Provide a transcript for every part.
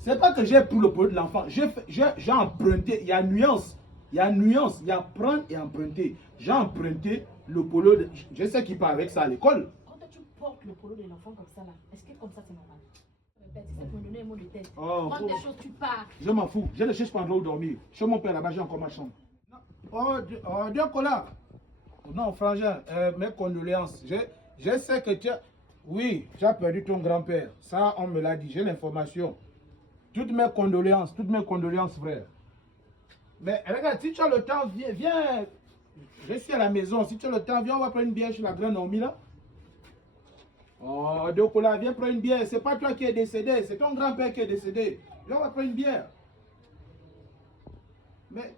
C'est pas que j'ai pris le polo de l'enfant. J'ai emprunté. Il y a nuance. Il y a nuance. Il y a prendre et emprunter. J'ai emprunté le polo. Je sais qui part avec ça à l'école. Quand tu portes le polo de l'enfant comme ça là, est-ce que comme ça c'est normal? C'est ça qui me donnait un mot de tête. Prends des choses, tu pars. Je m'en fous. Je ne cherche pas un endroit où dormir. Chez mon père là-bas, j'ai encore ma chambre. Dieu Cola. Non, frangin, mes condoléances. Je sais que oui, tu as perdu ton grand-père. Ça, on me l'a dit. J'ai l'information. Toutes mes condoléances, frère. Mais regarde, si tu as le temps, viens. Je suis à la maison. Si tu as le temps, viens, on va prendre une bière chez la grande Naomi là. Oh, Dokola, viens prendre une bière. C'est pas toi qui es décédé, c'est ton grand-père qui est décédé. Viens, on va prendre une bière. Mais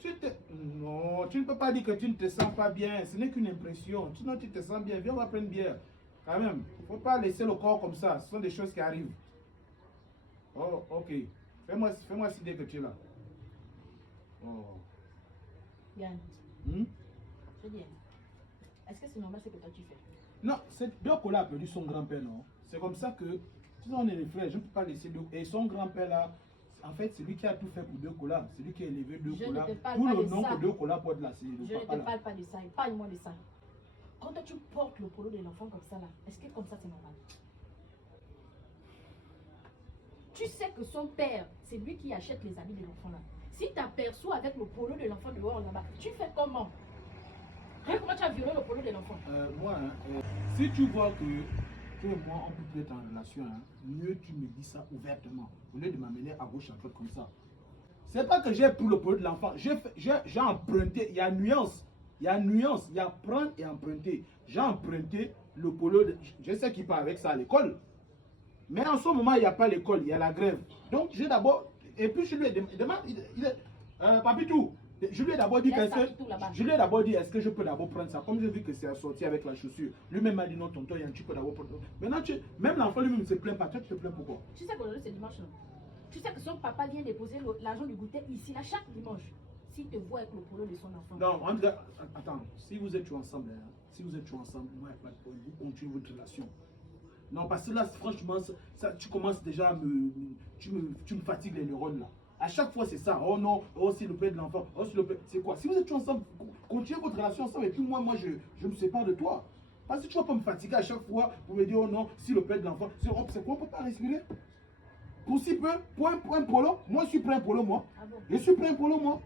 non, tu ne peux pas dire que tu ne te sens pas bien. Ce n'est qu'une impression. Sinon, tu te sens bien. Viens, on va prendre une bière. Quand même, il ne faut pas laisser le corps comme ça. Ce sont des choses qui arrivent. Oh, ok. Fais-moi idée que tu es là. Oh. Yann. Je dis, est-ce que c'est normal ce que toi tu fais? Non, Dokola a perdu son grand-père, non? C'est comme ça que, si on est les frères, je ne peux pas laisser Dokola. Et son grand-père là, en fait, c'est lui qui a tout fait pour Dokola. C'est lui qui a élevé Dokola. Tout le nom que Dokola porte là, c'est le papa là. Je ne te parle pas de ça. Parle-moi de ça. Quand tu portes le polo de l'enfant comme ça là, est-ce que comme ça c'est normal? Tu sais que son père, c'est lui qui achète les habits de l'enfant là. Si tu t'aperçois avec le polo de l'enfant dehors là-bas, tu fais comment? Comment tu as violé le polo de l'enfant? Moi, si tu vois que toi et moi, on peut être en relation, mieux tu me dis ça ouvertement, au lieu de m'amener à gauche à droite comme ça. C'est pas que j'ai pris le polo de l'enfant, j'ai emprunté, il y a nuance. Il y a nuance, il y a prendre et emprunter. J'ai emprunté le polo, je sais qui part avec ça à l'école. Mais en ce moment, il n'y a pas l'école, il y a la grève. Donc, j'ai d'abord, et puis je lui ai demandé, Papitou, je lui ai d'abord dit est-ce que je peux d'abord prendre ça? Comme j'ai vu que c'est assorti avec la chaussure. Lui-même m'a dit non, tonton, Yann, tu peux d'abord prendre. Maintenant, même l'enfant lui-même ne se plaint pas. Toi, tu te plains pourquoi? Tu sais qu'aujourd'hui, c'est dimanche, non? Tu sais que son papa vient déposer l'argent du goûter ici, là, chaque dimanche. S'il te voit avec le polo de son enfant. Non, attends, si vous êtes ensemble, moi, il n'y a pas de problème, vous continuez votre relation. Non, parce que là, franchement, tu commences déjà à tu me fatigues les neurones là. À chaque fois, c'est ça. Oh non, oh c'est le père de l'enfant. Oh c'est le père. C'est quoi? Si vous êtes ensemble, continuez votre relation ensemble et puis moi, je me sépare de toi. Parce que tu ne vas pas me fatiguer à chaque fois pour me dire, oh non, si le père de l'enfant. C'est quoi? On ne peut pas respirer? Pour si peu, pour un polo, moi je suis prêt un polo, moi. Ah bon? Je suis prêt un polo, moi.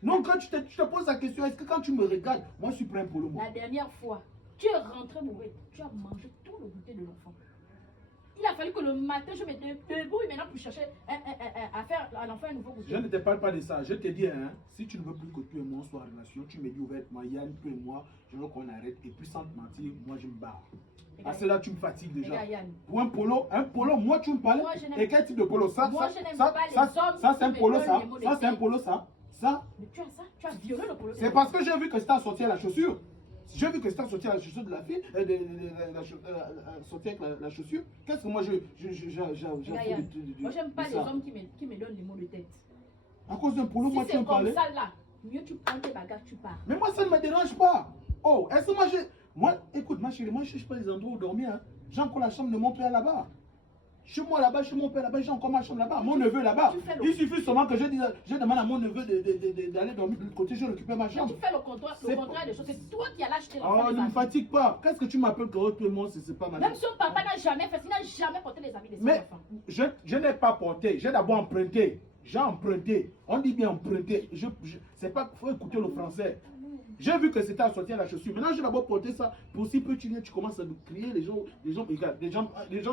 Non, quand tu te poses la question, est-ce que quand tu me regardes, moi je suis prêt un polo, moi. La dernière fois, tu es rentré mauvais, tu as mangé tout le goûter de l'enfant. Il a fallu que le matin, je me débrouille maintenant pour chercher à faire à l'enfant un nouveau goûter. Je ne te parle pas de ça. Je te dis, si tu ne veux plus que tu et moi soient en relation, tu me dis ouvertement, Yann, toi et moi, je veux qu'on arrête. Et puis sans te mentir, moi je me barre. Parce que là, tu me fatigues déjà. Pour un polo, moi tu me parles. Et quel type de polo? Ça, c'est un polo, ça. Ça, c'est un polo, ça. Ça. Mais tu as ça, tu as violé le polo. C'est parce que j'ai vu que c'était associé à la chaussure. J'ai vu que c'était associé à la chaussure de la fille, associé avec la chaussure. Qu'est-ce que moi j'ai moi j'aime pas les hommes qui me donnent les mots de tête. À cause d'un polo, moi tu me parlais. Si c'est comme ça là, mieux tu prends tes bagages, tu pars. Mais moi ça ne me dérange pas. Oh, est-ce que moi écoute ma chérie, moi je ne cherche pas les endroits où dormir. J'ai encore la chambre de mon père là-bas. Chez moi là-bas, chez mon père là-bas, j'ai encore ma chambre là-bas. Mon neveu là-bas. Il suffit seulement que je demande à mon neveu d'aller dormir de l'autre côté, je récupère ma chambre. Tu fais le contraire des choses. C'est toi qui as acheté l'enfant. Oh, ne me fatigue pas. Qu'est-ce que tu m'appelles que tout le monde, c'est pas ma Même son papa n'a jamais fait, il n'a jamais porté les habits de son enfant. Je n'ai pas porté, j'ai d'abord emprunté. J'ai emprunté. On dit bien emprunté. C'est pas, faut écouter le français. J'ai vu que c'était associé à la chaussure. Maintenant, j'ai d'abord porté ça. Pour si peu tu viens, tu commences à nous crier. Les gens,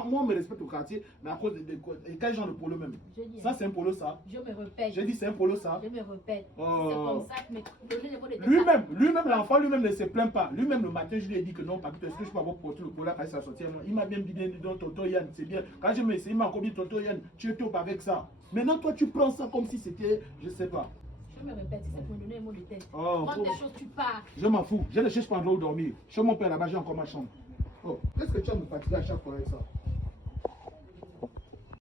moi, on me respecte au quartier, mais à cause de quel genre de polo même? Ça, c'est un polo, ça. Je me répète. J'ai dit, c'est un polo, ça. Je me répète. C'est comme ça que lui-même, l'enfant, lui-même ne se plaint pas. Lui-même, le matin, je lui ai dit que non, Papito, est-ce que je peux avoir porté le polo là quand ça sortit? Il m'a bien dit, non, tonton Yann, c'est bien. Quand je me essayé, il m'a encore dit, tonton Yann, tu es top avec ça. Maintenant, toi, tu prends ça comme si c'était, je sais pas. Je me répète, c'est pour me donner un mot de tête. Prends des choses, tu pars. Je m'en fous. Je ne cherche pas un endroit où dormir. Chez mon père là-bas, j'ai encore ma chambre. Oh, qu'est-ce que tu as me fatiguer à chaque fois avec ça?